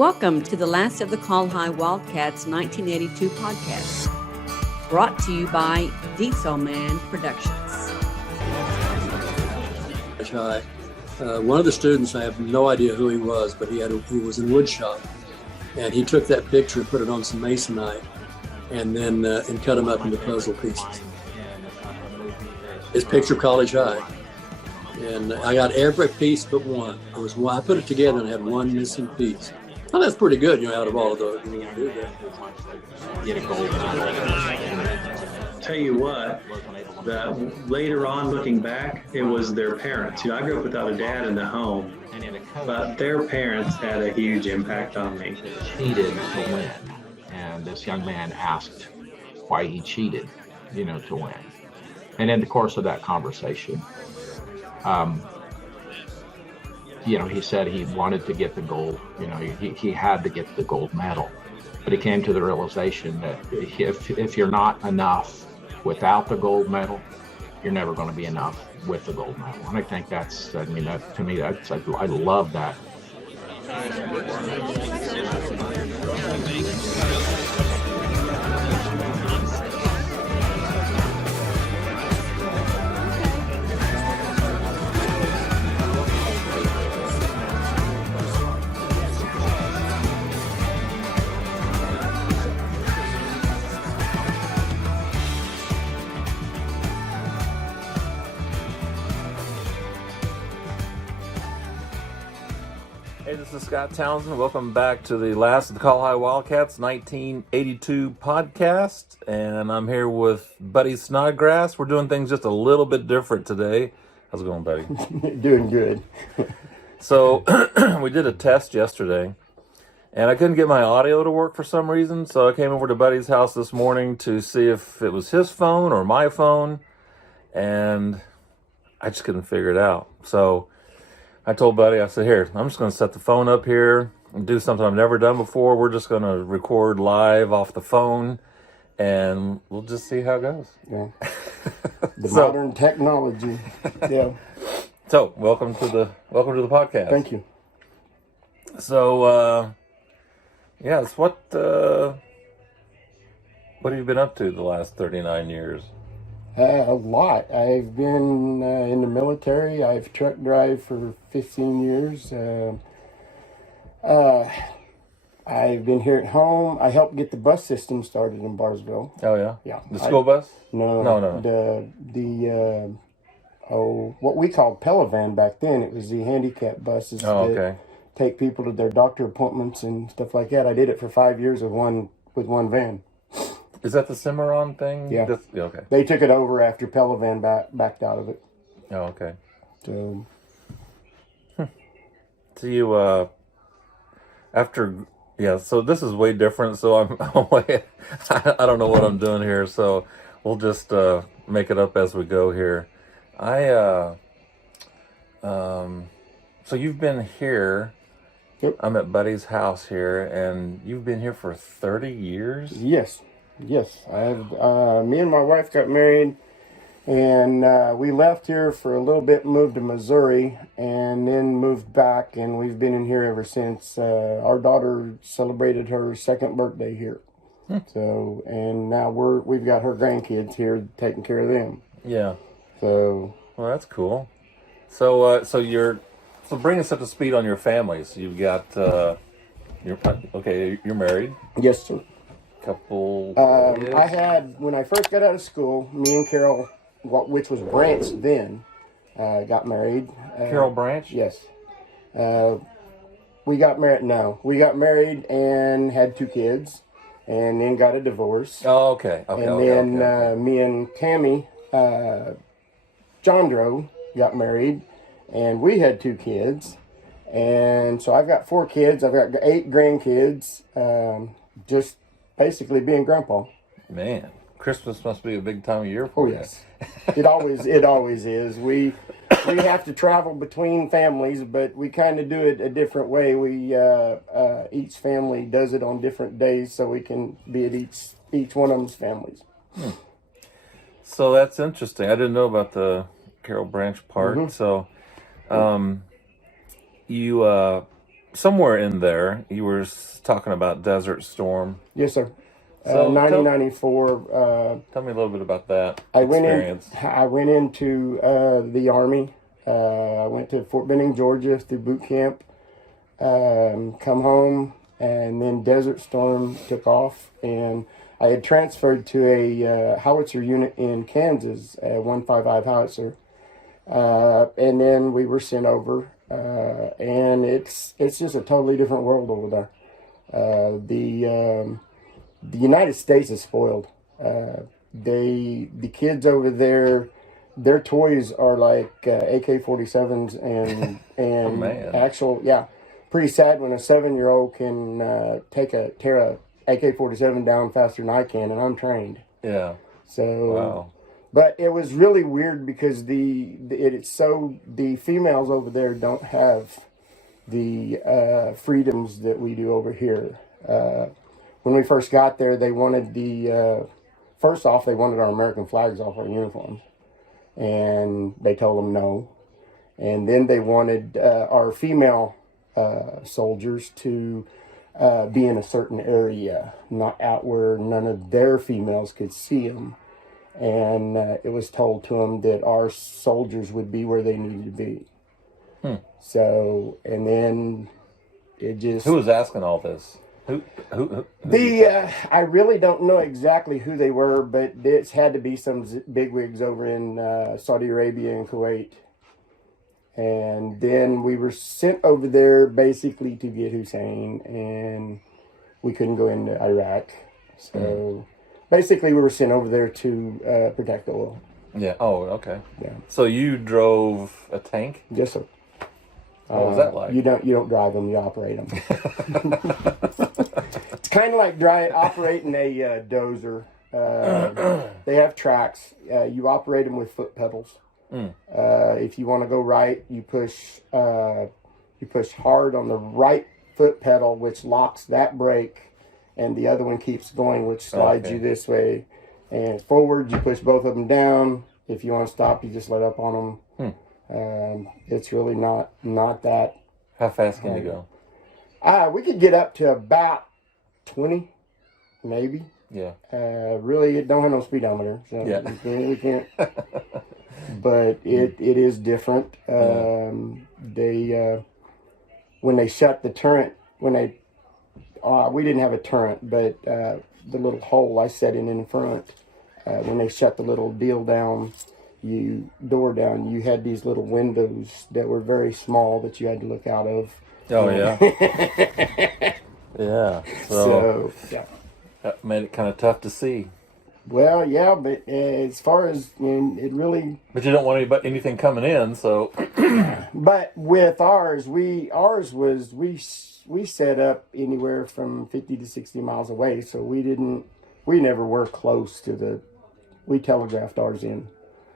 Welcome to the last of the Col-Hi Wildcats 1982 podcast, brought to you by Diesel Man Productions. High. One of the students, I have no idea who he was, but he was in wood shop, and he took that picture and put it on some masonite, and then and cut them up into puzzle pieces. His picture of College High, and I got every piece but one. There was one. I put it together and had one missing piece. Well, that's pretty good, out of all of those. You want to do that. Get a gold Tell you what, that later on looking back, it was their parents. I grew up without a dad in the home, but their parents had a huge impact on me. Cheated to win, and this young man asked why he cheated, to win. And in the course of that conversation, he said he wanted to get the gold. He had to get the gold medal. But he came to the realization that if you're not enough without the gold medal, you're never going to be enough with the gold medal. And I think I love that. Hey, this is Scott Townsend. Welcome back to the last of the Col-Hi Wildcats 1982 podcast. And I'm here with Buddy Snodgrass. We're doing things just a little bit different today. How's it going, Buddy? Doing good. So we did a test yesterday, and I couldn't get my audio to work for some reason. So I came over to Buddy's house this morning to see if it was his phone or my phone. And I just couldn't figure it out. So I told Buddy, I said, here, I'm just going to set the phone up here and do something I've never done before. We're just going to record live off the phone, and we'll just see how it goes. Yeah. The modern technology. Yeah. So, welcome to the podcast. Thank you. So, yes, what have you been up to the last 39 years? A lot. I've been in the military. I've truck drive for 15 years. I've been here at home. I helped get the bus system started in Bartlesville. Oh, yeah? Yeah. The school bus? No. What we called Pelivan back then. It was the handicap buses that take people to their doctor appointments and stuff like that. I did it for 5 years with one van. Is that the Cimarron thing? Yeah. Okay. They took it over after Pelivan backed out of it. Oh, okay. So. So you, so this is way different. So I'm I don't know what I'm doing here. So we'll just make it up as we go here. So you've been here. Yep. I'm at Buddy's house here, and you've been here for 30 years? Yes. Me and my wife got married, and we left here for a little bit, moved to Missouri, and then moved back, and we've been in here ever since. Our daughter celebrated her second birthday here. So, and now we've got her grandkids here, taking care of them. Yeah. So. Well, that's cool. So so bring us up to speed on your family. So you've got you're married. Yes, sir. Couple. I had, when I first got out of school, me and Carol, which was Branch then, got married. Carol Branch? Yes. We got married and had 2 kids, and then got a divorce. Oh, okay. Me and Tammy, Jondro, got married, and we had 2 kids. And so I've got 4 kids. I've got 8 grandkids. Just basically being grandpa. Man, Christmas must be a big time of year for you. Yes. It always is. We have to travel between families, but we kind of do it a different way. We each family does it on different days, so we can be at each one of them's families. So that's interesting. I didn't know about the Carol Branch part. So, you somewhere in there, you were talking about Desert Storm. Yes, sir. So 1994. Tell me a little bit about that I experience. went into the Army. I went to Fort Benning, Georgia through boot camp. Come home, and then Desert Storm took off, and I had transferred to a howitzer unit in Kansas, a 155 howitzer, and then we were sent over, and it's just a totally different world over there. The United States is spoiled. The kids over there, their toys are like AK-47s and Oh, man. actual, yeah, pretty sad when a 7-year-old can tear a AK-47 down faster than I can, and I'm trained. Yeah. So, Wow. but it was really weird because the females over there don't have the freedoms that we do over here. When we first got there, they wanted first off, they wanted our American flags off our uniforms, and they told them no. And then they wanted our female soldiers to be in a certain area, not out where none of their females could see them. And it was told to them that our soldiers would be where they needed to be. So, and then it just... Who was asking all this? Who I really don't know exactly who they were, but it's had to be some bigwigs over in Saudi Arabia and Kuwait. And then we were sent over there basically to get Hussein, and we couldn't go into Iraq. So basically we were sent over there to protect the oil. Yeah. Oh, okay. Yeah. So you drove a tank? Yes, sir. What was that like? You don't drive them, you operate them. It's kind of like operating a dozer. They have tracks. You operate them with foot pedals. If you want to go right, you push hard on the right foot pedal, which locks that brake, and the other one keeps going, which slides you this way. And forward, you push both of them down. If you want to stop, you just let up on them. It's really not that. How fast can you go? We could get up to about 20, maybe. Yeah. Really, it don't have no speedometer, so Yeah. we can't. But it is different. They when they shut the turret, we didn't have a turret, but the little hole I set in front, when they shut the little door down, you had these little windows that were very small that you had to look out of. Oh, yeah. Yeah. So yeah. That made it kind of tough to see. Well, yeah, but as far as it really. But you don't want anything coming in, so. But with ours was we set up anywhere from 50 to 60 miles away, so we never were close to we telegraphed ours in.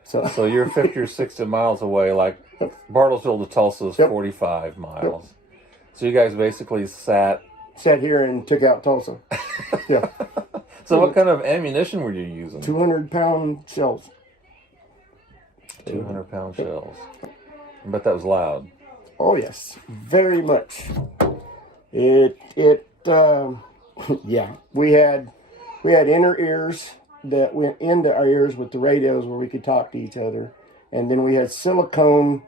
So you're 50 or 60 miles away, like Bartlesville to Tulsa is 45 miles. Yep. So you guys basically sat here and took out Tulsa. Yeah. So what kind of ammunition were you using? 200-pound shells. 200-pound shells. I bet that was loud. Oh yes, very much. Yeah, we had inner ears that went into our ears with the radios where we could talk to each other, and then we had silicone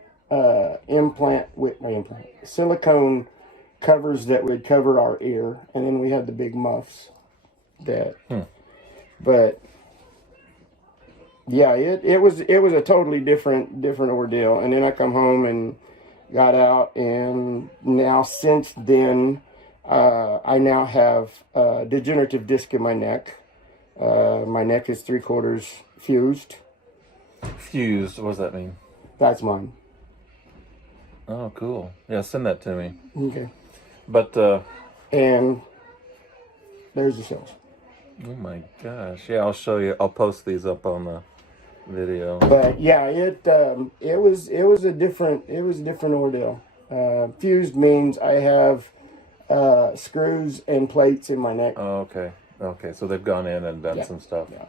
silicone covers that would cover our ear, and then we had the big muffs but yeah, it was a totally different ordeal. And then I come home and got out, and now since then I now have a degenerative disc in my neck. My neck is 3/4 fused. Fused? What does that mean? That's mine. Oh, cool. Yeah, send that to me. Okay. But and there's the cells. Oh my gosh! Yeah, I'll show you. I'll post these up on the video. But yeah, it was a different ordeal. Fused means I have screws and plates in my neck. Oh, okay. So they've gone in and done some stuff. Yeah.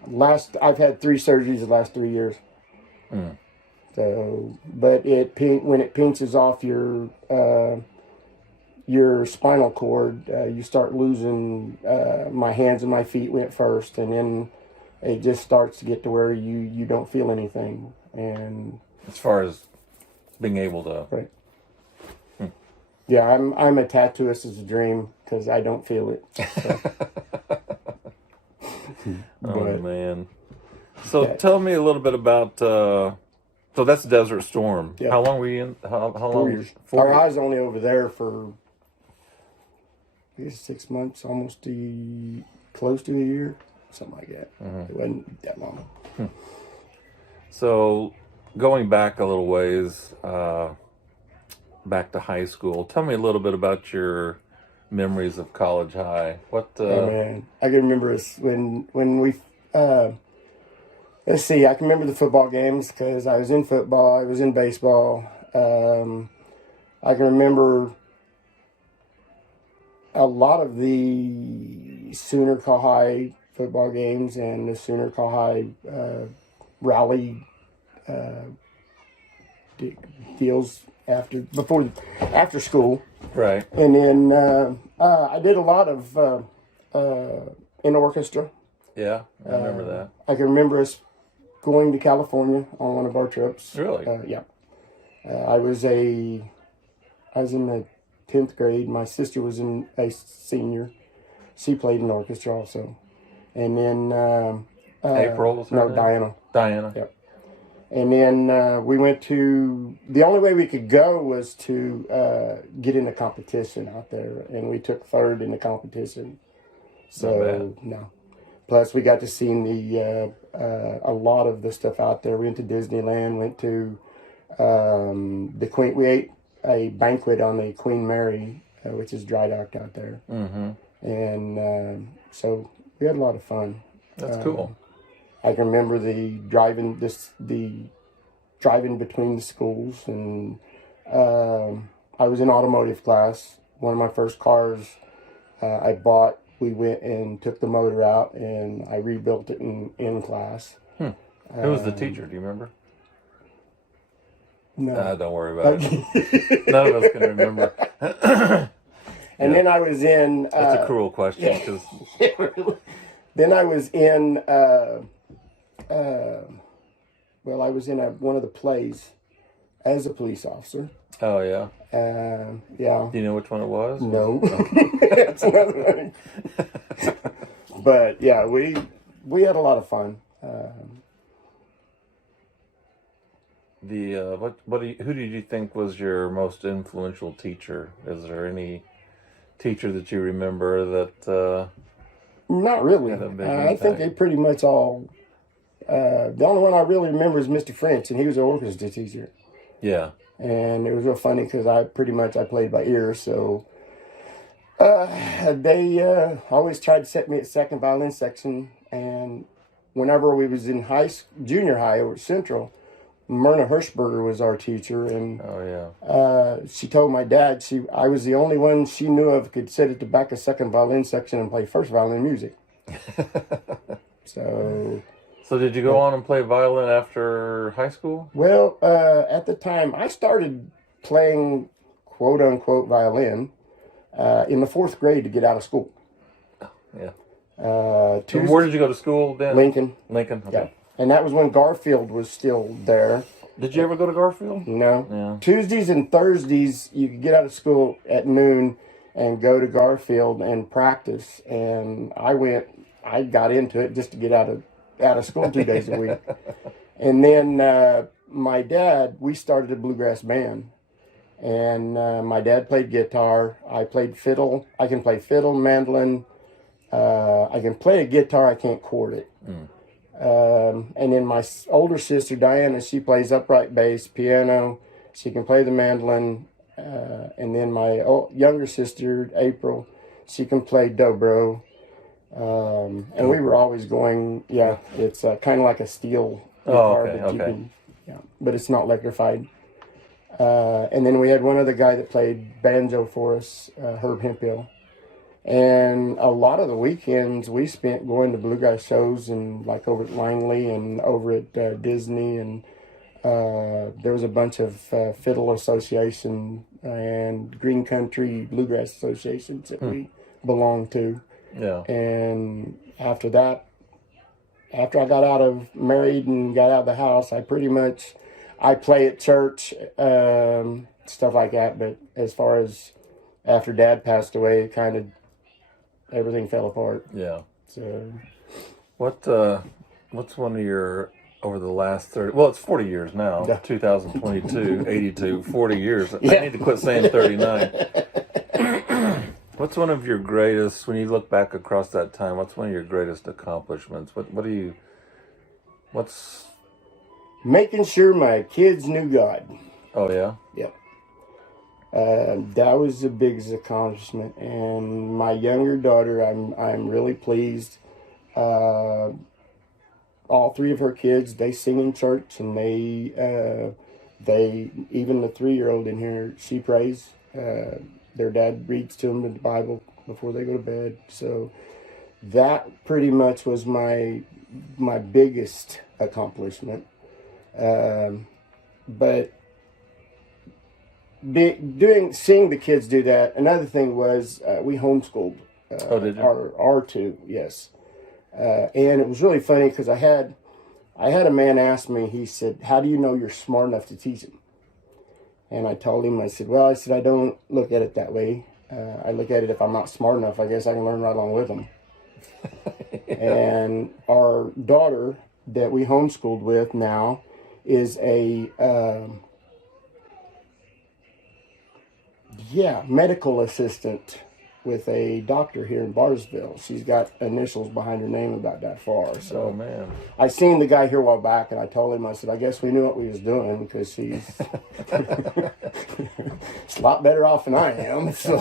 I've had 3 surgeries the last 3 years. So, but when it pinches off your your spinal cord, you start losing. My hands and my feet went first, and then it just starts to get to where you don't feel anything. And as far as being able to, right. Yeah, I'm a tattooist as a dream because I don't feel it. So. Oh man! So tell me a little bit about. So that's Desert Storm. Yeah. How long were you in? How 4 long? years. 4 I years. was only over there for I guess 6 months, almost close to a year, something like that. It wasn't that long. So going back a little ways, back to high school. Tell me a little bit about your memories of College High. What? Oh man, I can remember us when we. Let's see. I can remember the football games because I was in football. I was in baseball. I can remember a lot of the Sooner Col-Hi football games and the Sooner Col-Hi rally deals after school. Right. And then I did a lot of in orchestra. Yeah, I remember that. I can remember us going to California on one of our trips. Really? Yeah. I was in the 10th grade. My sister was a senior. She played in orchestra also. And then April was her no, name? Diana. Diana. Yep. And then we went to, the only way we could go was to get in a competition out there. And we took third in the competition. So, no. Plus, we got to see a lot of the stuff out there. We went to Disneyland, went to the Queen. We ate a banquet on the Queen Mary, which is dry docked out there. Mm-hmm. And so we had a lot of fun. That's cool. I can remember the driving between the schools, and I was in automotive class. One of my first cars I bought. We went and took the motor out, and I rebuilt it in class. Who was the teacher? Do you remember? No. Don't worry about it. None of us can remember. And then I was in... That's a cruel question. Cause... Then I was in... well, I was in one of the plays as a police officer. Oh, yeah? Yeah. Do you know which one it was? No. That's another thing. But, yeah, we had a lot of fun. Who did you think was your most influential teacher? Is there any teacher that you remember that? Not really. Had a big I think impact? they pretty much all. The only one I really remember is Mr. French, and he was an orchestra teacher. Yeah. And it was real funny because I played by ear, so they always tried to set me at second violin section. And whenever we was in junior high over at Central, Myrna Hirschberger was our teacher, and she told my dad I was the only one she knew of could sit at the back of second violin section and play first violin music. So did you go on and play violin after high school? Well, at the time, I started playing quote-unquote violin in the 4th grade to get out of school. Yeah. So where did you go to school then? Lincoln. Lincoln, okay. Yeah. And that was when Garfield was still there. Did you ever go to Garfield? No. Yeah. Tuesdays and Thursdays, you could get out of school at noon and go to Garfield and practice. And I got into it just to get out of school 2 days a week. And then my dad, we started a bluegrass band. And my dad played guitar. I played fiddle. I can play fiddle, mandolin. I can play a guitar. I can't chord it. And then my older sister, Diana, she plays upright bass, piano. She can play the mandolin. And then my younger sister, April, she can play dobro. And we were always going, it's kind of like a steel guitar, but it's not electrified. And then we had one other guy that played banjo for us, Herb Hemphill. And a lot of the weekends we spent going to bluegrass shows and like over at Langley and over at Disney and There was a bunch of fiddle association and green country bluegrass associations that we belonged to. Yeah. And after that, after I got married and got out of the house, I play at church, stuff like that. But as far as after Dad passed away, it kind of, everything fell apart. Yeah. So, what's one of your, over the last 30, well, it's 40 years now, Yeah. 2022, 82, 40 years. Yeah. I need to quit saying 39. What's one of your greatest, when you look back across that time, what's one of your greatest accomplishments? What's... making sure my kids knew God. Oh, yeah? Yep. That was the biggest accomplishment. And my younger daughter, I'm really pleased. All three of her kids, they sing in church, and they even the 3-year-old in here, she prays. Their dad reads to them the Bible before they go to bed. So that pretty much was my biggest accomplishment. But seeing the kids do that. Another thing was we homeschooled. Oh, did you? Our two, yes. And it was really funny because I had a man ask me. He said, "How do you know you're smart enough to teach them?" And I told him, I said, I don't look at it that way. I look at it, if I'm not smart enough, I guess I can learn right along with them. And our daughter that we homeschooled with now is a medical assistant with a doctor here in Bartlesville. She's got initials behind her name about that far. So, Oh, man. I seen the guy here a while back, and I told him, I said, I guess we knew what we was doing, because she's she's a lot better off than I am. So.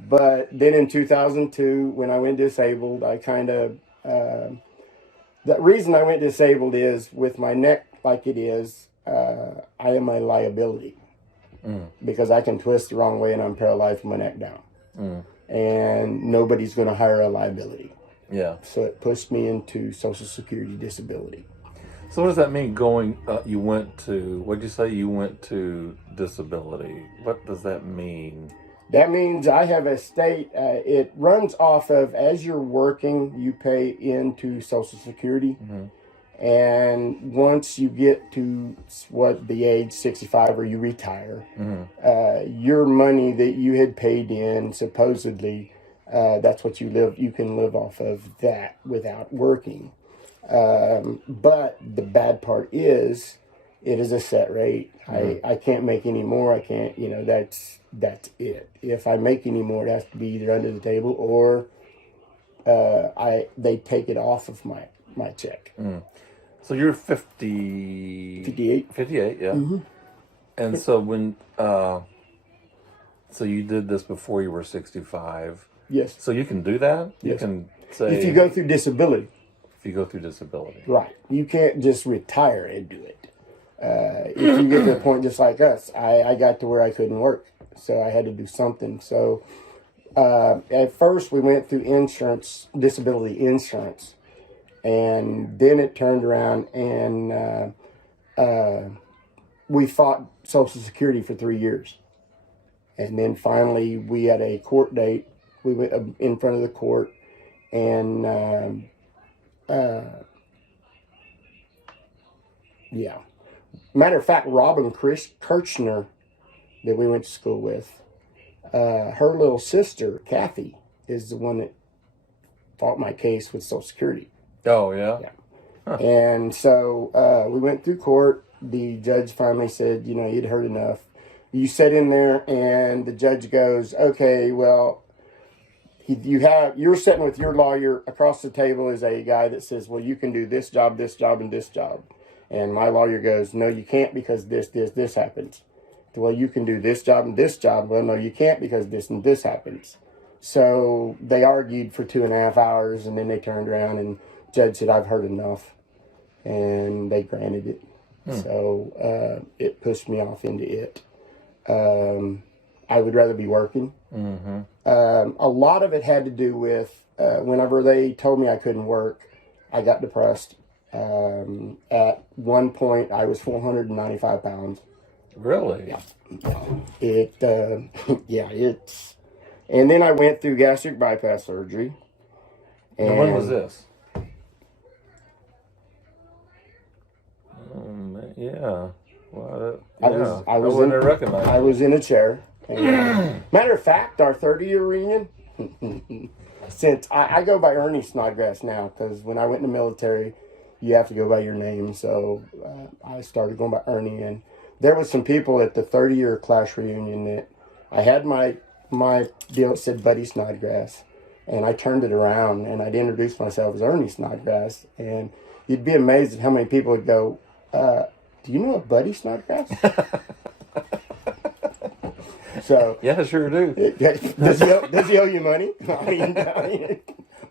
But then in 2002, when I went disabled, I kind of, the reason I went disabled is with my neck like it is, I am a liability. Because I can twist the wrong way and I'm paralyzed from my neck down. And nobody's going to hire a liability. Yeah. So it pushed me into Social Security disability. So what does that mean going, you went to, what'd you say, you went to disability? What does that mean? That means I have a state, it runs off of, as you're working, you pay into Social Security. And once you get to the age 65 or you retire, your money that you had paid in, supposedly, that's what you can live off of that without working. But the bad part is, it is a set rate. I can't make any more. I can't, that's it. If I make any more, it has to be either under the table or they take it off of my check. So you're 58, 58. yeah. And so when, so you did this before you were 65. Yes. So you can do that? You Yes. can say... If you go through disability. If you go through disability. Right. You can't just retire and do it. If you get to the point just like us, I got to where I couldn't work. So I had to do something. So at first we went through insurance, disability insurance. And then it turned around and we fought Social Security for 3 years. And then finally we had a court date. We went in front of the court and matter of fact, Robin Kirchner that we went to school with, her little sister, Kathy, is the one that fought my case with Social Security. Oh, yeah? Yeah. Huh. And so we went through court. The judge finally said, you'd heard enough. You sit in there and the judge goes, okay, well, you're sitting with your lawyer. Across the table is a guy that says, well, you can do this job, and this job. And my lawyer goes, no, you can't because this happens. Well, you can do this job and this job. Well, no, you can't because this and this happens. So they argued for 2.5 hours, and then they turned around and judge said, I've heard enough. And they granted it. So it pushed me off into it. I would rather be working. A lot of it had to do with whenever they told me I couldn't work, I got depressed. At one point, I was 495 pounds. Really? Yeah. It's. And then I went through gastric bypass surgery. And when was this? Yeah. Well, I recognize. was in a chair. And, matter of fact, our 30-year reunion. Since I go by Ernie Snodgrass now, because when I went in the military, you have to go by your name. So I started going by Ernie, and there was some people at the 30-year class reunion that I had my deal that said Buddy Snodgrass, and I turned it around and I'd introduce myself as Ernie Snodgrass, and you'd be amazed at how many people would go, "Do you know a Buddy Snodgrass?" So yeah, sure do. Does he owe you money?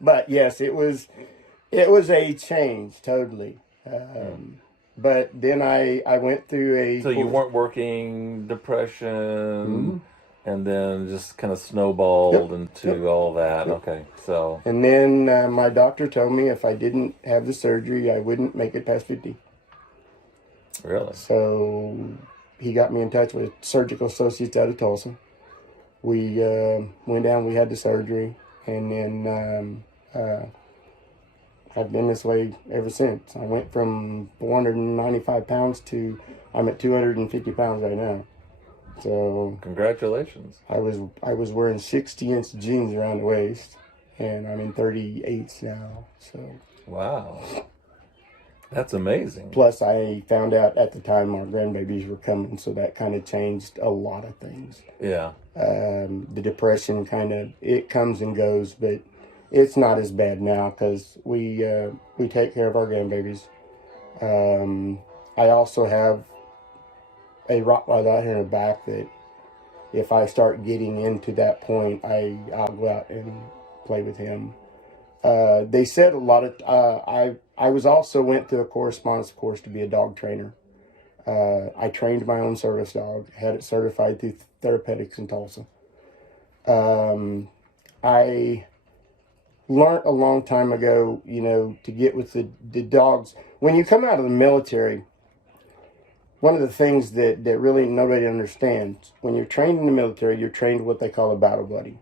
But yes, it was a change totally. But then I went through a. So you weren't working, depression, and then just kind of snowballed into all that. Yep. Okay, so. And then my doctor told me if I didn't have the surgery, I wouldn't make it past 50. Really? So he got me in touch with Surgical Associates out of Tulsa. We went down, we had the surgery, and then I've been this way ever since. I went from 495 pounds to I'm at 250 pounds right now. So congratulations. I was wearing 60-inch jeans around the waist, and I'm in 38s now. So wow. That's amazing. Plus, I found out at the time our grandbabies were coming, so that kind of changed a lot of things. Yeah. The depression it comes and goes, but it's not as bad now because we take care of our grandbabies. I also have a Rottweiler out here in the back that if I start getting into that point, I'll go out and play with him. They said a lot of I was also went through a correspondence course to be a dog trainer. I trained my own service dog, had it certified through Therapeutics in Tulsa. I learned a long time ago, to get with the dogs. When you come out of the military, one of the things that really nobody understands, when you're trained in the military, you're trained what they call a battle buddy.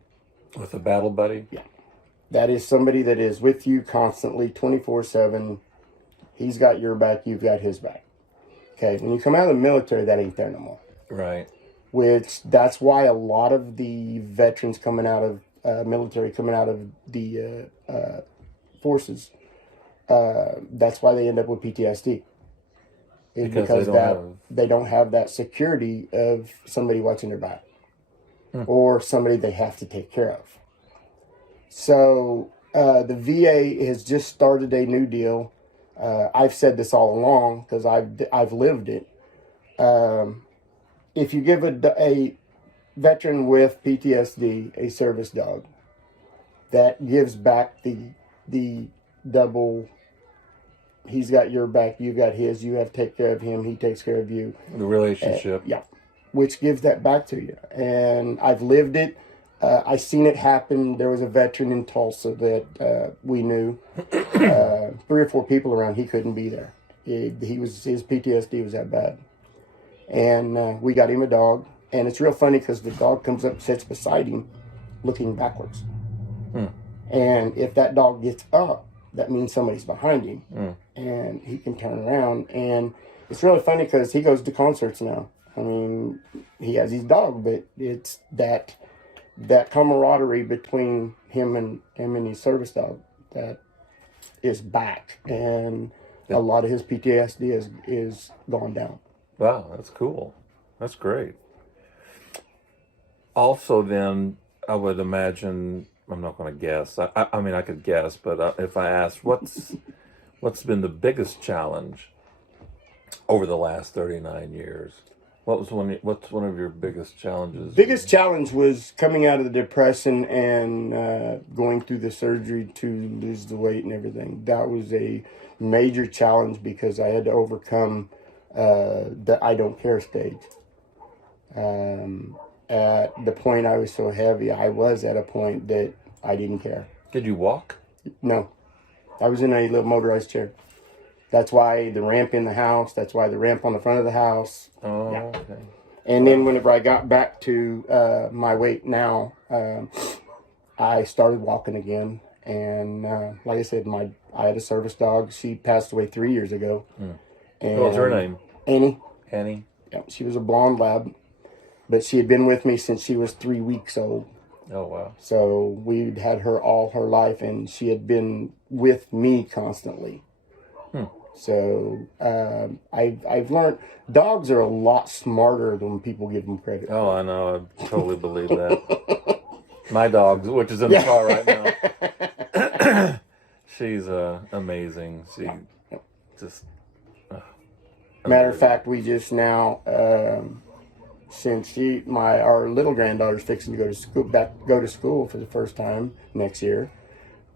With a battle buddy? Yeah. That is somebody that is with you constantly, 24/7. He's got your back, you've got his back. Okay, when you come out of the military, that ain't there no more. Right. That's why a lot of the veterans coming out of military, coming out of the forces, that's why they end up with PTSD. Because they don't have that security of somebody watching their back. Or somebody they have to take care of. So the VA has just started a new deal. I've said this all along because I've lived it. If you give a veteran with PTSD a service dog, that gives back the double. He's got your back, you got his. You have to take care of him. He takes care of you. The relationship. Yeah, which gives that back to you. And I've lived it. I seen it happen. There was a veteran in Tulsa that we knew. 3 or 4 people around. He couldn't be there. His PTSD was that bad. And we got him a dog. And it's real funny because the dog comes up and sits beside him looking backwards. And if that dog gets up, that means somebody's behind him. And he can turn around. And it's really funny because he goes to concerts now. I mean, he has his dog, but it's that camaraderie between him and his service dog that is back, and a lot of his PTSD is gone down. Wow, that's cool. That's great. Also, then I would imagine, I'm not going to guess. I mean, I could guess, but if I asked, what's been the biggest challenge over the last 39 years? What's one of your biggest challenges? Biggest challenge was coming out of the depression and going through the surgery to lose the weight and everything. That was a major challenge because I had to overcome the I don't care stage. At the point I was so heavy, I was at a point that I didn't care. Did you walk? No. I was in a little motorized chair. That's why the ramp in the house. That's why the ramp on the front of the house. Oh, Yeah. okay. And then whenever I got back to my weight now, I started walking again. And like I said, I had a service dog. She passed away 3 years ago. And What was her name? Annie. Annie? Yeah, she was a blonde lab, but she had been with me since she was 3 weeks old. Oh, wow. So we'd had her all her life, and she had been with me constantly. So I've learned dogs are a lot smarter than people give them credit. Oh, I know. I totally believe that. My dog, which is in the car right now, she's amazing. She just... Matter of fact, we just now, since our little granddaughter's fixing to go to school for the first time next year,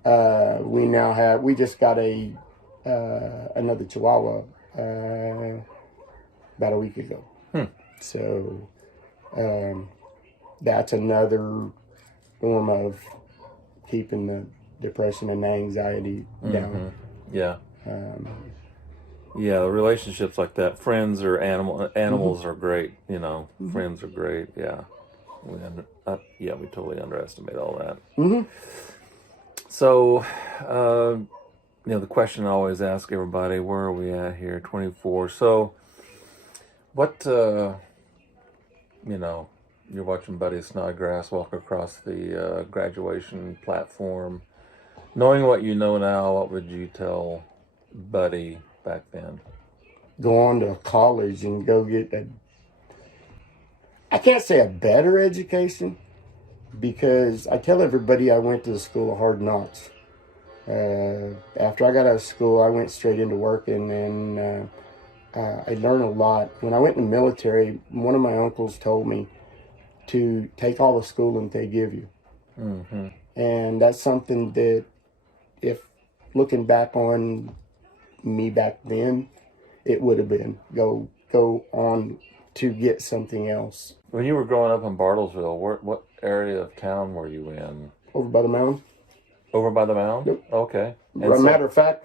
we just got another Chihuahua about a week ago. So that's another form of keeping the depression and anxiety down. Yeah. Yeah, relationships like that, friends or animals are great. You know, friends are great. Yeah, we totally underestimate all that. So, the question I always ask everybody: where are we at here? 24. So, what? You're watching Buddy Snodgrass walk across the graduation platform. Knowing what you know now, what would you tell Buddy back then? Go on to college and go get I can't say a better education, because I tell everybody I went to the school of hard knocks. After I got out of school, I went straight into work, and then I learned a lot. When I went in the military, one of my uncles told me to take all the schooling they give you. And that's something that, if looking back on me back then, it would have been go on to get something else. When you were growing up in Bartlesville, what area of town were you in? Over by the mound. Over by the mound? Yep. Okay. Matter of fact,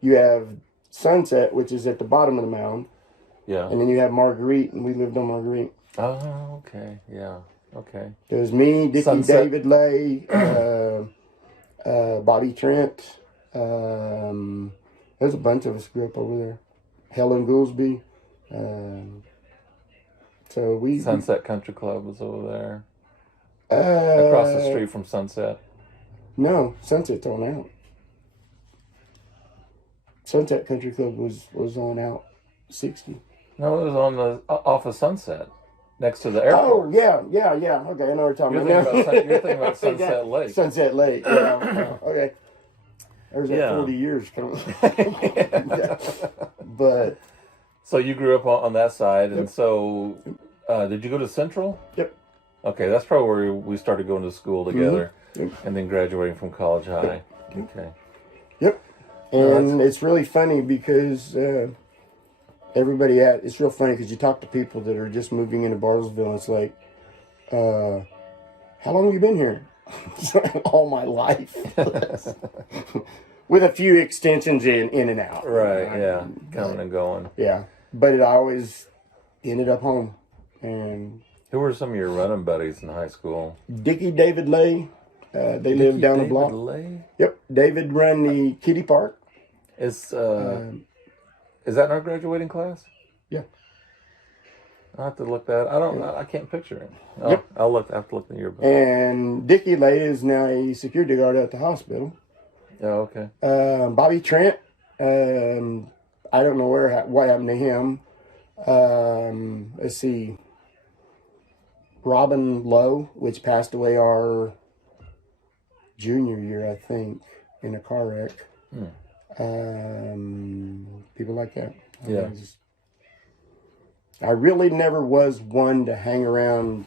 you have Sunset, which is at the bottom of the mound. Yeah. And then you have Marguerite, and we lived on Marguerite. Oh, okay. Yeah. Okay. It was me, Dickie, Sunset. David Lay, Bobby Trent. There's a bunch of us grew up over there. Helen Goolsby. Sunset Country Club was over there. Across the street from Sunset. No, Sunset's on out. Sunset Country Club was on out 60. No, it was on off of Sunset, next to the airport. Oh, yeah. Okay, I know what you're talking about. You're thinking about Sunset Lake. Sunset Lake, yeah. Okay. There's that 40 years coming. But... So you grew up on that side, and so did you go to Central? Yep. Okay, that's probably where we started going to school together, and then graduating from College High. Okay. Yep. And it's really funny because it's real funny because you talk to people that are just moving into Bartlesville, and it's like, how long have you been here? All my life. With a few extensions in and out. Right, yeah. Coming and going. Yeah. But I always ended up home. And who were some of your running buddies in high school? Dickie, David Lay. They lived down the block. Lay? Yep. David run the kiddie park. Is that in our graduating class? Yeah. I'll have to look that. I can't picture it. Yep. I have to look in your book. And Dickie Lay is now a security guard at the hospital. Oh, okay. Bobby Trent, I don't know what happened to him. Let's see. Robin Lowe, which passed away our junior year, I think, in a car wreck. People like that. Yeah. I really never was one to hang around.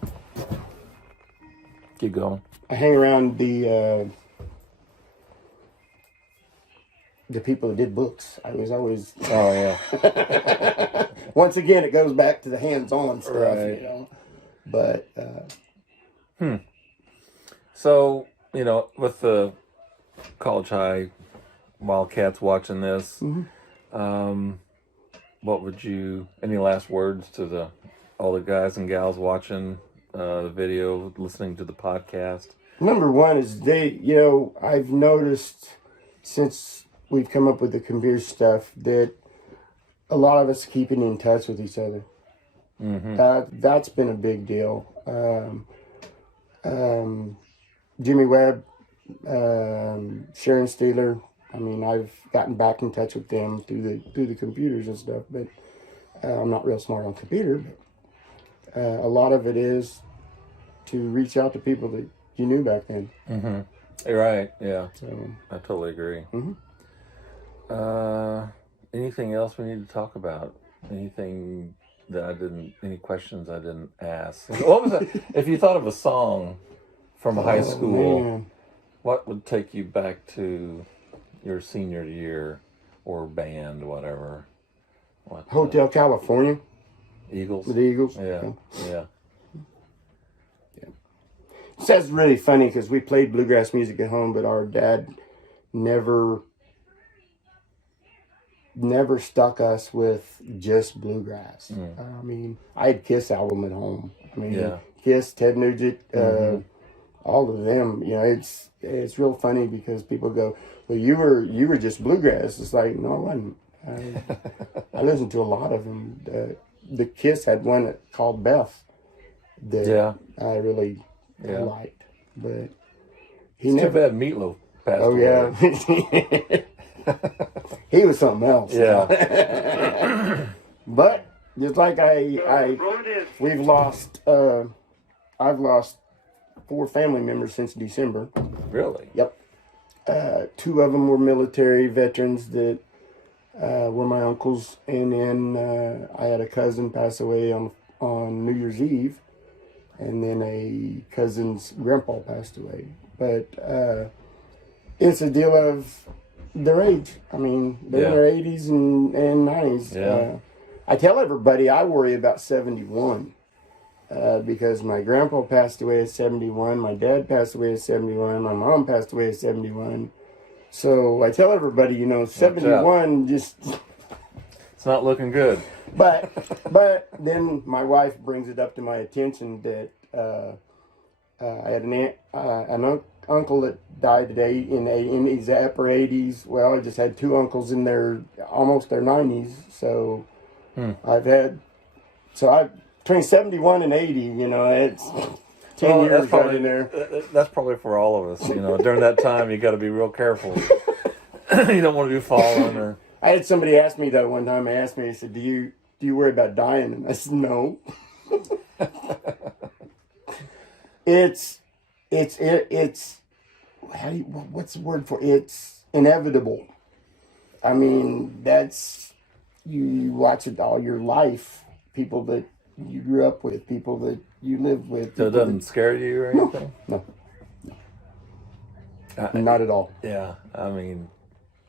Keep going. I hang around the people that did books. I was always... Oh, yeah. Once again, it goes back to the hands-on stuff, Right. you know. But... So, with the College High Wildcats watching this, what would you? Any last words to all the guys and gals watching the video, listening to the podcast? Number one is I've noticed since we've come up with the computer stuff that a lot of us keeping in touch with each other. That's been a big deal. Jimmy Webb, Sharon Steeler. I mean, I've gotten back in touch with them through the computers and stuff, but I'm not real smart on computer. But a lot of it is to reach out to people that you knew back then. You're right. Yeah. So I totally agree. Anything else we need to talk about? Anything that any questions I didn't ask? What was that? If you thought of a song from high school, man. what would take you back to your senior year or band, whatever? Hotel California. Eagles? With the Eagles. Yeah. So that's really funny because we played bluegrass music at home, but our dad never stuck us with just bluegrass. I mean, I had Kiss album at home. I mean, Kiss, Ted Nugent, all of them. You know, it's real funny because people go, "Well, you were just bluegrass." It's like, no, I wasn't. I listened to a lot of them. The Kiss had one called Beth that I really liked, but he It's never. too bad Meatloaf passed away. Yeah. He was something else. Yeah. But just like we've lost, I've lost 4 family members since December. Really? Yep. 2 of them were military veterans that were my uncles, and then I had a cousin pass away on New Year's Eve, and then a cousin's grandpa passed away. But it's a deal of their age. I mean, they're in their 80s and 90s. Yeah. I tell everybody I worry about 71 because my grandpa passed away at 71, my dad passed away at 71, my mom passed away at 71. So I tell everybody, 71 just... It's not looking good. But then my wife brings it up to my attention that I had an uncle that died today in his upper 80s. Well, I just had 2 uncles in almost their 90s. So between 71 and 80, it's 10 years right in there. That's probably for all of us. During that time, you got to be real careful. You don't want to be falling or. I had somebody ask me that one time. They said, "Do you worry about dying?" And I said, "No." It's what's the word for it? It's inevitable. I mean, you watch it all your life. People that you grew up with, people that you lived with. So it doesn't scare you or anything? No. Not at all. Yeah, I mean,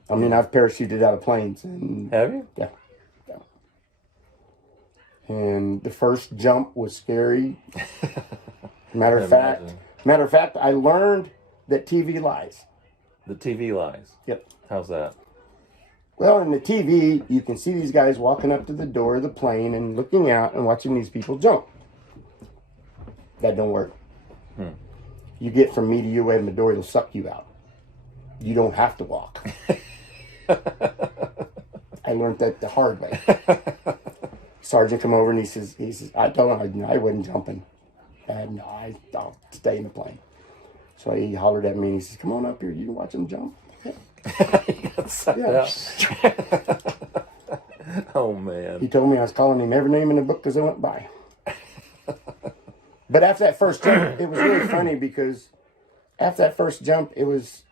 I've parachuted out of planes. And have you? Yeah. And the first jump was scary. Matter of fact, I learned that TV lies. The TV lies? Yep. How's that? Well, in the TV, you can see these guys walking up to the door of the plane and looking out and watching these people jump. That don't work. You get from me to you away from the door, it'll suck you out. You don't have to walk. I learned that the hard way. Sergeant come over and he says, I told him I wasn't jumping. And I'll stay in the plane. So he hollered at me and he says, "Come on up here, you can watch them jump." Yeah. Oh, man. He told me I was calling him every name in the book as I went by. But after that first jump, it was really funny because after that first jump, it was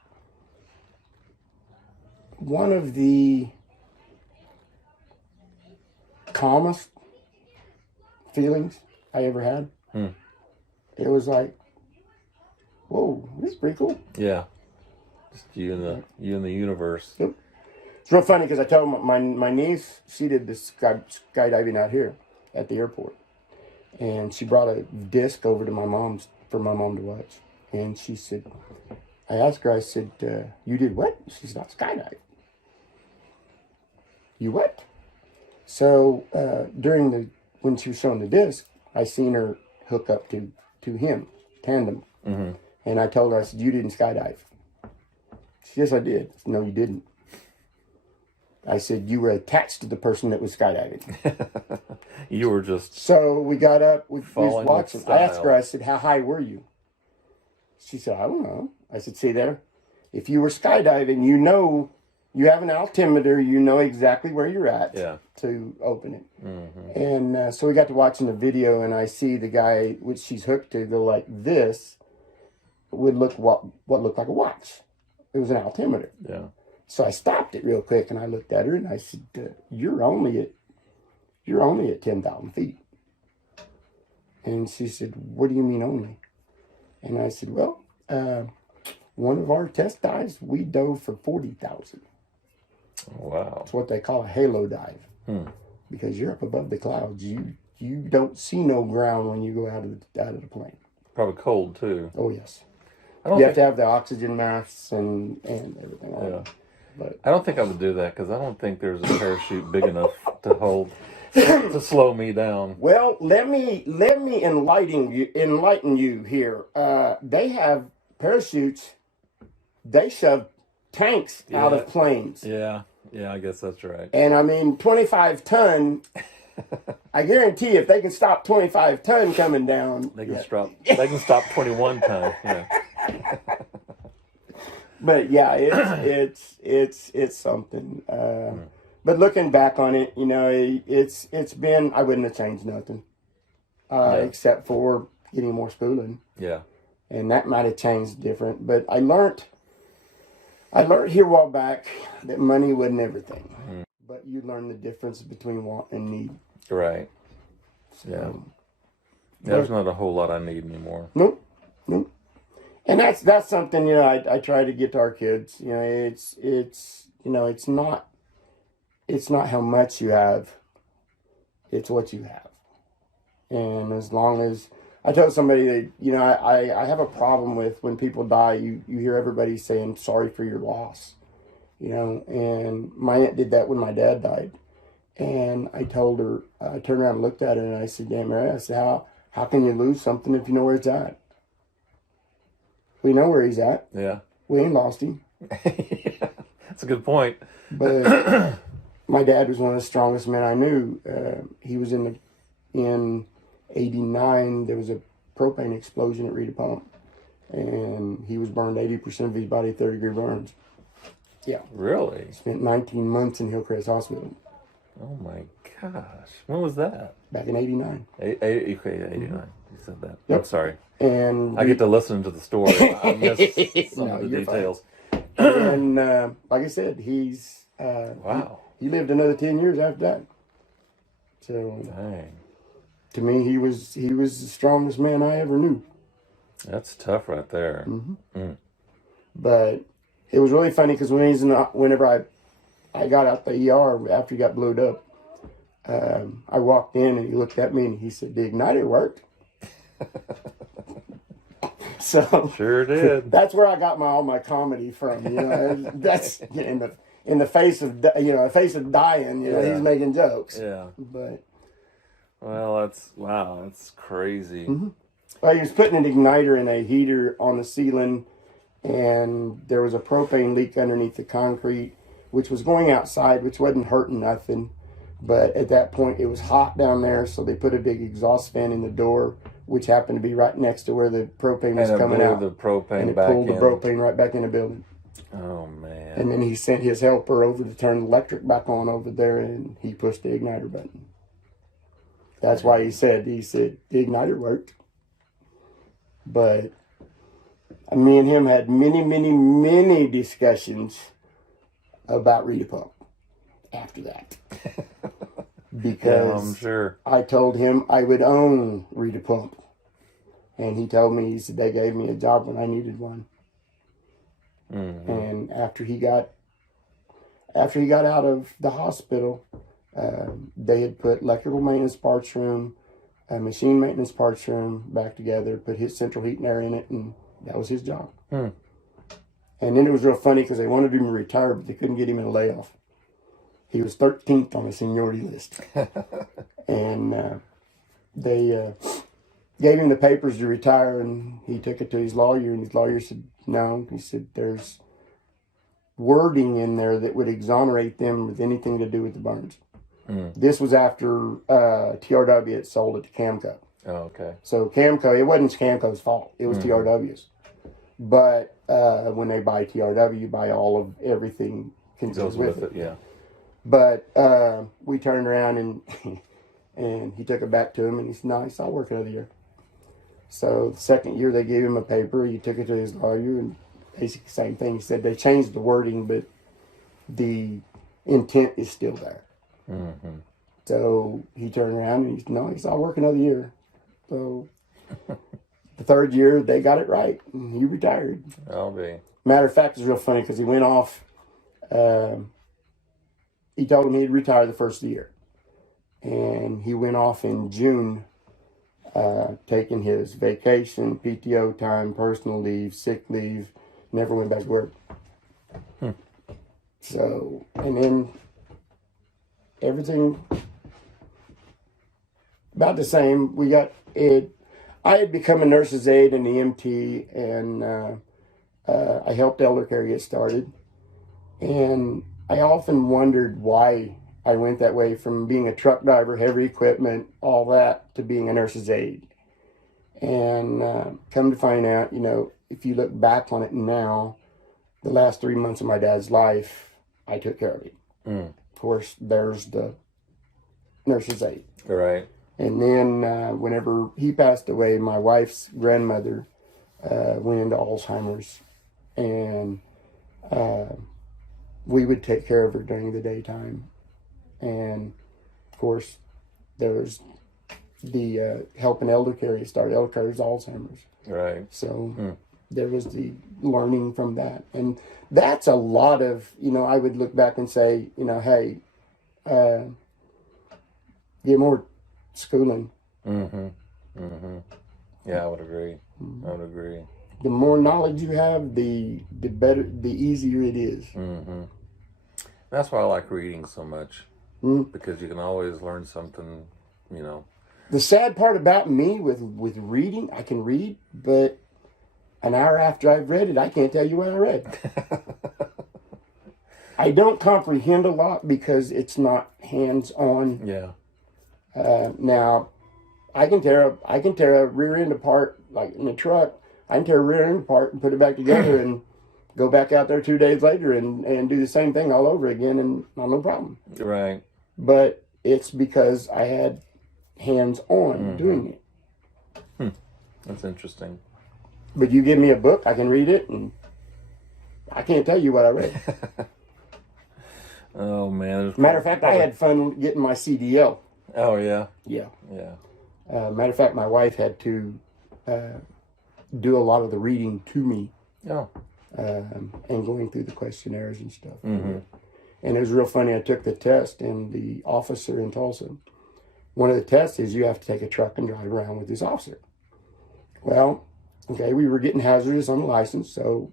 one of the calmest feelings I ever had. It was like, whoa, this is pretty cool. Yeah. Just you and the universe. Yep. It's real funny because I told my niece, she did this skydiving out here at the airport. And she brought a disc over to for my mom to watch. And she said, I asked her, I said, "You did what?" She said, "I skydived." You what? So when she was showing the disc, I seen her hook up to him, tandem. Mm-hmm. And I told her, I said, you didn't skydive. She said, yes, I did. I said, no, you didn't. I said, you were attached to the person that was skydiving. You were just... So we got up, we was Following watching. style. I asked her, I said, how high were you? She said, I don't know. I said, see there? If you were skydiving, you know, you have an altimeter, you know exactly where you're at to open it. Mm-hmm. And so we got to watching the video, and I see the guy, which she's hooked to, go like this, would look what looked like a watch. It was an altimeter. Yeah. So I stopped it real quick, and I looked at her, and I said, you're only at 10,000 feet. And she said, what do you mean only? And I said, well, one of our test dives, we dove for 40,000. Wow. It's what they call a halo dive. Because you're up above the clouds. You don't see no ground when you go out of the plane. Probably cold, too. Oh, yes. You have to have the oxygen masks and everything. Yeah. But I don't think I would do that because I don't think there's a parachute big enough to hold to slow me down. Well, let me enlighten you here. They have parachutes. They shove tanks out of planes. Yeah, I guess that's right. And I mean, 25 ton. I guarantee if they can stop 25 ton coming down, They can stop 21 ton. Yeah. But yeah, it's something. But looking back on it, you know, it's been, I wouldn't have changed nothing, except for getting more schooling. Yeah. And that might have changed different. But I learned here a while back that money wasn't everything. But you learn the difference between want and need. Right. So, Yeah. There's not a whole lot I need anymore. Nope. And that's something, you know, I try to get to our kids. You know, it's you know, it's not how much you have, it's what you have. And as long as I told somebody that, you know, I have a problem with when people die, you hear everybody saying sorry for your loss. You know, and my aunt did that when my dad died. And I told her, I turned around and looked at her and I said, damn, Mary, I said, how can you lose something if you know where it's at? We know where he's at. Yeah. We ain't lost him. That's a good point. But my dad was one of the strongest men I knew. He was in 89. There was a propane explosion at Rita Pump, and he was burned 80% of his body, 3rd-degree burns. Yeah. Really? Spent 19 months in Hillcrest Hospital. Oh my gosh. When was that? Back in 89. 89. You said that. Yep. I'm sorry. And I get to listen to the story. I missed some No, of the you're details. And like I said, he's Wow. He lived another 10 years after that. So Dang. to me, he was the strongest man I ever knew. That's tough right there. But it was really funny because whenever I got out the ER after he got blowed up, I walked in and he looked at me and he said, "The igniter worked." So Sure did. that's where I got all my comedy from. You know, that's in the face of dying. You know, Yeah. he's making jokes. Yeah. But Well, that's crazy. well, he was putting an igniter in a heater on the ceiling, and there was a propane leak underneath the concrete, which was going outside, which wasn't hurting nothing. But at that point, it was hot down there, so they put a big exhaust fan in the door, which happened to be right next to where the propane was And it coming blew out. the propane And it back pulled the in. propane right back in the building. Oh man. And then he sent his helper over to turn the electric back on over there, and he pushed the igniter button. That's why he said the igniter worked. But me and him had many discussions about Rita Pump after that. Because Yeah, I'm sure. I told him I would own Rita Pump. And he told me, he said, they gave me a job when I needed one. And after he got out of the hospital, they had put electrical maintenance parts room, machine maintenance parts room back together, put his central heat and air in it, and that was his job. And then it was real funny because they wanted him to retire, but they couldn't get him in a layoff. He was 13th on the seniority list. And they gave him the papers to retire, and he took it to his lawyer, and his lawyer said, no. He said, there's wording in there that would exonerate them with anything to do with the burns. This was after TRW had sold it to Camco. Oh, okay. So Camco, it wasn't Camco's fault. It was TRW's. But when they buy TRW, you buy all of everything Goes with it, yeah. But we turned around and and he took it back to him, and he said, nice, I'll work another year. So the second year they gave him a paper. He took it to his lawyer, and basically the same thing. He said they changed the wording, but the intent is still there. Mm-hmm. So he turned around and he said, nice, I'll work another year. So the third year they got it right, and he retired. I'll be. Matter of fact, it's real funny because he went off. He told him he'd retire the first year. And he went off in June, taking his vacation, PTO time, personal leave, sick leave, never went back to work. So, and then everything about the same. We got it. I had become a nurse's aide and EMT, and I helped elder care get started. And I often wondered why I went that way from being a truck driver, heavy equipment, all that, to being a nurse's aide. And come to find out, you know, if you look back on it now, the last 3 months of my dad's life, I took care of it. Of course, there's the nurse's aide. Right. And then whenever he passed away, my wife's grandmother went into Alzheimer's, and we would take care of her during the daytime. And of course, there was the helping elder care. You started elder care's Alzheimer's. Right. So there was the learning from that. And that's a lot of, you know, I would look back and say, you know, hey, get more schooling. Yeah, I would agree. I would agree. The more knowledge you have, the better, the easier it is. That's why I like reading so much, because you can always learn something, you know. The sad part about me with reading, I can read, but an hour after I've read it, I can't tell you what I read. I don't comprehend a lot because it's not hands-on. Yeah. Now, I can tear a rear end apart, like in a truck. I can tear a rear end apart and put it back together and go back out there 2 days later and do the same thing all over again, and no problem. Right. But it's because I had hands-on doing it. That's interesting. But you give me a book, I can read it, and I can't tell you what I read. Oh, man. Matter of fact, I had fun getting my CDL. Oh, yeah? Yeah. Yeah. Matter of fact, my wife had to do a lot of the reading to me. Oh. And going through the questionnaires and stuff. And it was real funny. I took the test, and the officer in Tulsa, one of the tests is you have to take a truck and drive around with this officer. Well, okay, we were getting hazardous on the license. So,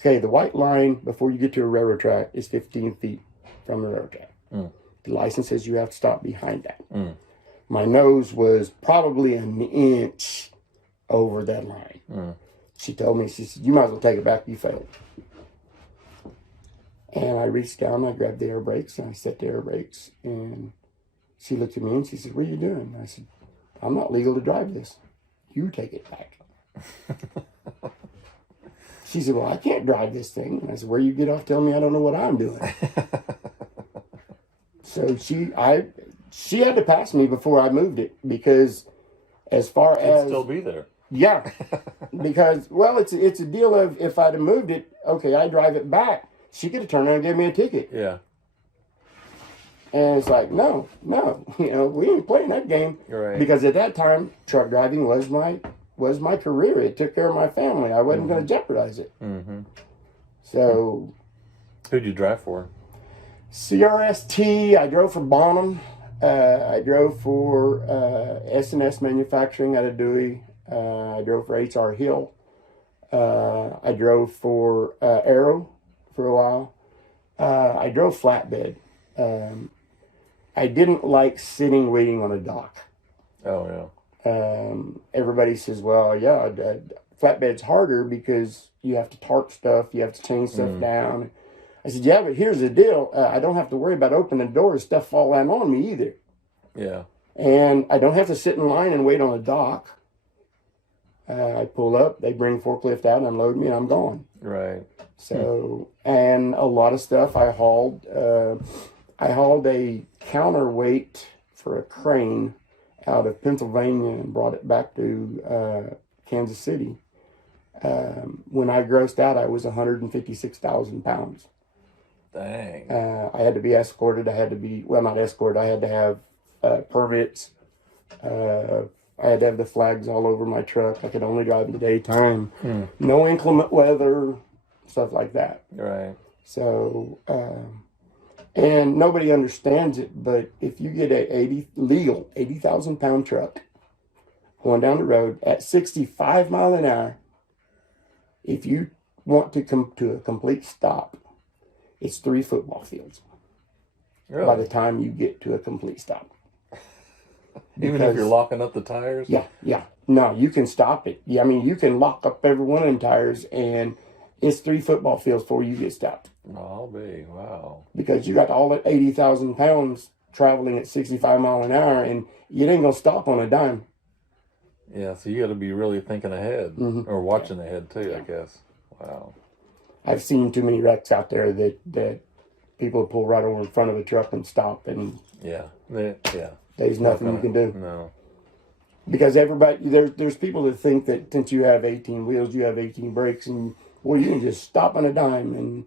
okay, the white line before you get to a railroad track is 15 feet from the railroad track. The license says you have to stop behind that. My nose was probably an inch over that line. She told me, she said, you might as well take it back, you failed. And I reached down, I grabbed the air brakes, and I set the air brakes. And she looked at me and she said, what are you doing? I said, I'm not legal to drive this. You take it back. She said, well, I can't drive this thing. And I said, where you get off telling me I don't know what I'm doing? So she had to pass me before I moved it, because as far as... It'd still be there. Yeah, because, well, it's a deal of if I'd have moved it, okay, I drive it back, she could have turned around and gave me a ticket. Yeah. And it's like, no, you know, we ain't playing that game. Right. Because at that time, truck driving was my career. It took care of my family. I wasn't going to jeopardize it. So... Who'd you drive for? CRST, I drove for Bonham. I drove for S&S Manufacturing out of Dewey. I drove for H.R. Hill. I drove for Arrow for a while. I drove flatbed. I didn't like sitting waiting on a dock. Oh, yeah. Everybody says, well, yeah, flatbed's harder because you have to tarp stuff, you have to change stuff down. I said, yeah, but here's the deal. I don't have to worry about opening the door and stuff falling on me either. Yeah. And I don't have to sit in line and wait on a dock. I pull up, they bring forklift out, unload me, and I'm gone. Right. So, and a lot of stuff I hauled a counterweight for a crane out of Pennsylvania and brought it back to Kansas City. When I grossed out, I was 156,000 pounds. Dang. I had to be escorted. I had to be, well, not escorted. I had to have permits. I had to have the flags all over my truck. I could only drive in the daytime. No inclement weather, stuff like that. Right. So, and nobody understands it, but if you get a legal 80,000 pound truck going down the road at 65 miles an hour, if you want to come to a complete stop, it's 3 football fields. Really? By the time you get to a complete stop. Even if you're locking up the tires? Yeah. No, you can stop it. Yeah, I mean, you can lock up every one of them tires, and it's 3 football fields before you get stopped. I'll be. Wow. Because you got all that 80,000 pounds traveling at 65 miles an hour, and you ain't going to stop on a dime. Yeah, so you got to be really thinking ahead, or watching ahead too, I guess. Wow. I've seen too many wrecks out there that people pull right over in front of a truck and stop, and there's nothing you can do. No. Because everybody, there's people that think that since you have 18 wheels, you have 18 brakes, and well, you can just stop on a dime, and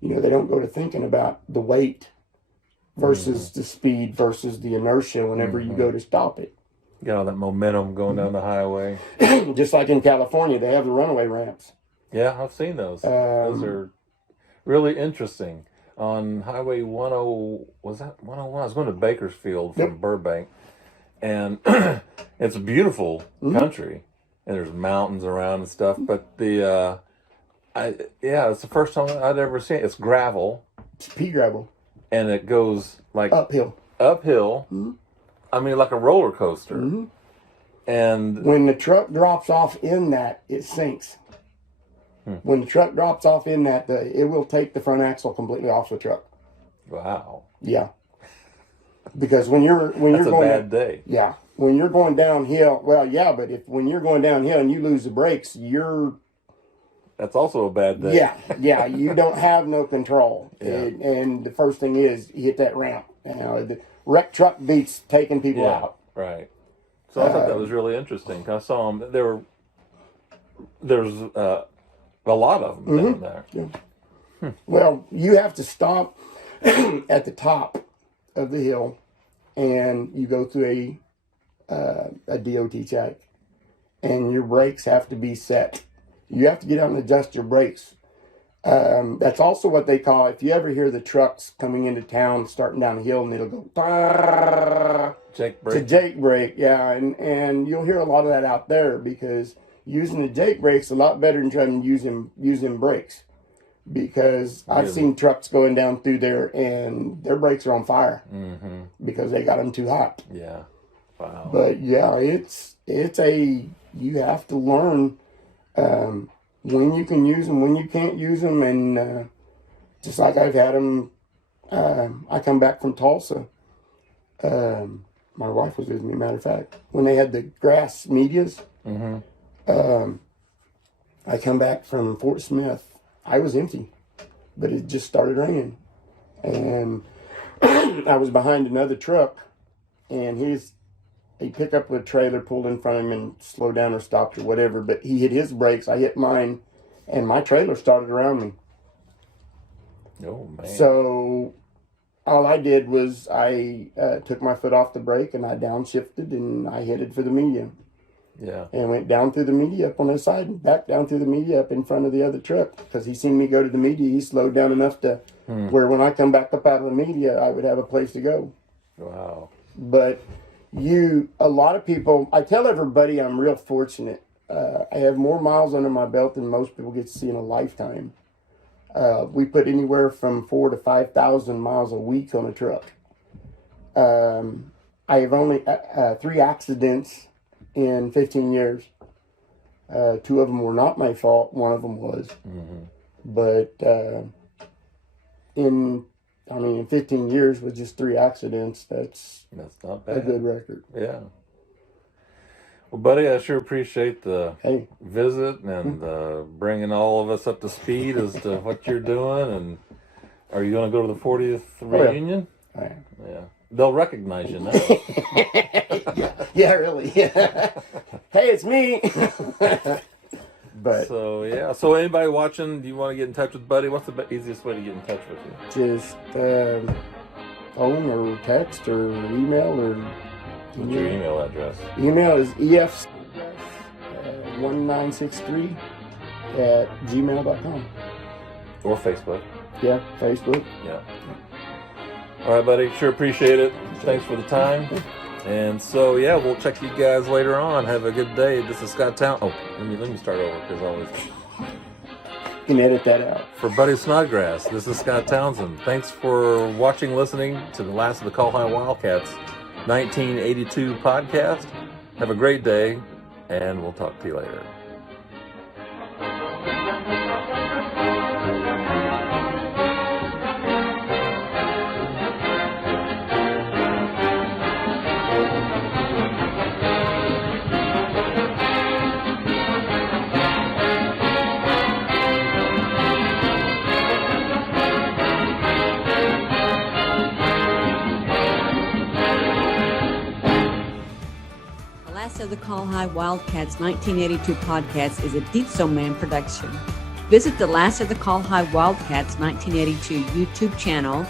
they don't go to thinking about the weight versus the speed versus the inertia whenever you go to stop it. You got all that momentum going down the highway. Just like in California, they have the runaway ramps. Yeah, I've seen those. Those are really interesting. On Highway 10, was that 101? I was going to Bakersfield from Burbank, and it's a beautiful country, and there's mountains around and stuff. But it's the first time I'd ever seen it. It's gravel. It's pea gravel, and it goes like uphill. I mean, like a roller coaster. And when the truck drops off in that, it sinks. When the truck drops off in that, it will take the front axle completely off the truck. Wow. Yeah. Because when you're That's going a bad day. Yeah. When you're going downhill, well, yeah, but when you're going downhill and you lose the brakes, that's also a bad day. Yeah, you don't have no control. Yeah. And the first thing is you hit that ramp. The wrecked truck beats taking people out. Right. So I thought that was really interesting. I saw them. There's a lot of them down there. Yeah. Well, you have to stop at the top of the hill, and you go through a DOT check, and your brakes have to be set. You have to get out and adjust your brakes. That's also what they call, if you ever hear the trucks coming into town starting down the hill, and it'll go Jake brake. to Jake brake, yeah, and you'll hear a lot of that out there because using the Jake brake's a lot better than trying to use them brakes, because I've seen trucks going down through there and their brakes are on fire because they got them too hot. Yeah, wow. But yeah, you have to learn when you can use them, when you can't use them, and just like I've had them. I come back from Tulsa. My wife was with me, matter of fact, when they had the grass medias. I come back from Fort Smith. I was empty, but it just started raining, and I was behind another truck, and he picked up a trailer, pulled in front of him, and slowed down or stopped or whatever. But he hit his brakes, I hit mine, and my trailer started around me. Oh man! So all I did was I took my foot off the brake and I downshifted and I headed for the median. Yeah. And went down through the media up on his side and back down through the media up in front of the other truck. Because he seen me go to the media, he slowed down enough to where when I come back up out of the media, I would have a place to go. Wow. But a lot of people, I tell everybody I'm real fortunate. I have more miles under my belt than most people get to see in a lifetime. We put anywhere from 4,000 to 5,000 miles a week on a truck. I have only 3 accidents in 15 years. 2 of them were not my fault. 1 of them was. Mm-hmm. But in 15 years with just 3 accidents, that's not bad. A good record. Yeah. Well, buddy, I sure appreciate the Hey. visit and bringing all of us up to speed as to what you're doing. And are you going to go to the 40th reunion? Oh, yeah. Yeah. They'll recognize you now. Yeah, really. Hey, it's me. But so, yeah. So anybody watching, do you want to get in touch with Buddy? What's the easiest way to get in touch with you? just phone or text or email or... What's your email address? Email is ef1963 at gmail.com. Or Facebook. Yeah, Facebook. Yeah. All right, buddy. Sure appreciate it. Thanks for the time. And so, yeah, we'll check you guys later on. Have a good day. This is Scott Town. Oh, let me start over because I always... You can edit that out. For Buddy Snodgrass, this is Scott Townsend. Thanks for watching, listening to the last of the Col-Hi Wildcats 1982 podcast. Have a great day, and we'll talk to you later. Of the Col-Hi Wildcats 1982 podcast is a Deepso Man production. Visit the Last of the Col-Hi Wildcats 1982 YouTube channel,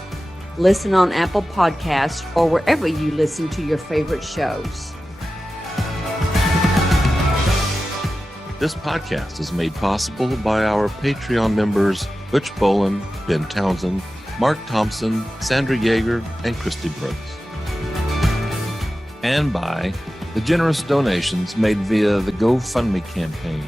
listen on Apple Podcasts, or wherever you listen to your favorite shows. This podcast is made possible by our Patreon members Butch Bolin, Ben Townsend, Mark Thompson, Sandra Yeager, and Christy Brooks. And by the generous donations made via the GoFundMe campaign.